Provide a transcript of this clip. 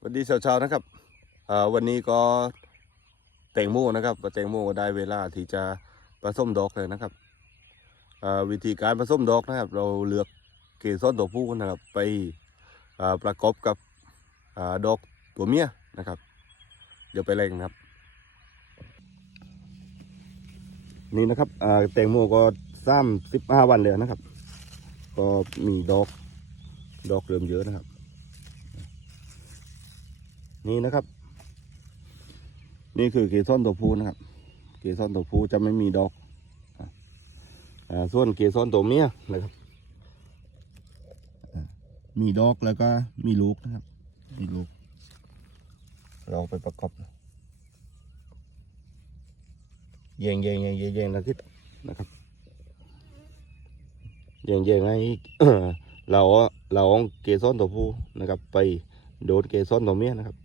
สวัสดีเช้าๆนะครับวันนี้ก็แตงโมนะครับแตงโมก็ได้เวลาที่จะผสมดอกเลยนะครับวิธีการผสมดอกนะครับ เราเลือกเกสรตัวผู้นะครับ ไปประกอบกับอดอกตัวเมียนะครับ เดี๋ยวไปเล่นครับ นี่นะครับอ่าแตงโมก็สามสิบห้าวันเลยนะครับ ก็มีดอกดอกเริ่มเยอะนะครับ นี่นะครับ นี่คือเกสรตัวผู้นะครับ เกสรตัวผู้จะไม่มีดอกอส่วนเกสรตัวเมียนะครับมีดอกแล้วก็มีลูกนะครับ มีลูก เราไปประกอบแยงแยงแยงแยงแยงนะคิดนะครับแยงแยงให้เราเราเอาเกสรตัวผู้นะครับ ไปโดนเกสรตัวเมียนะครับ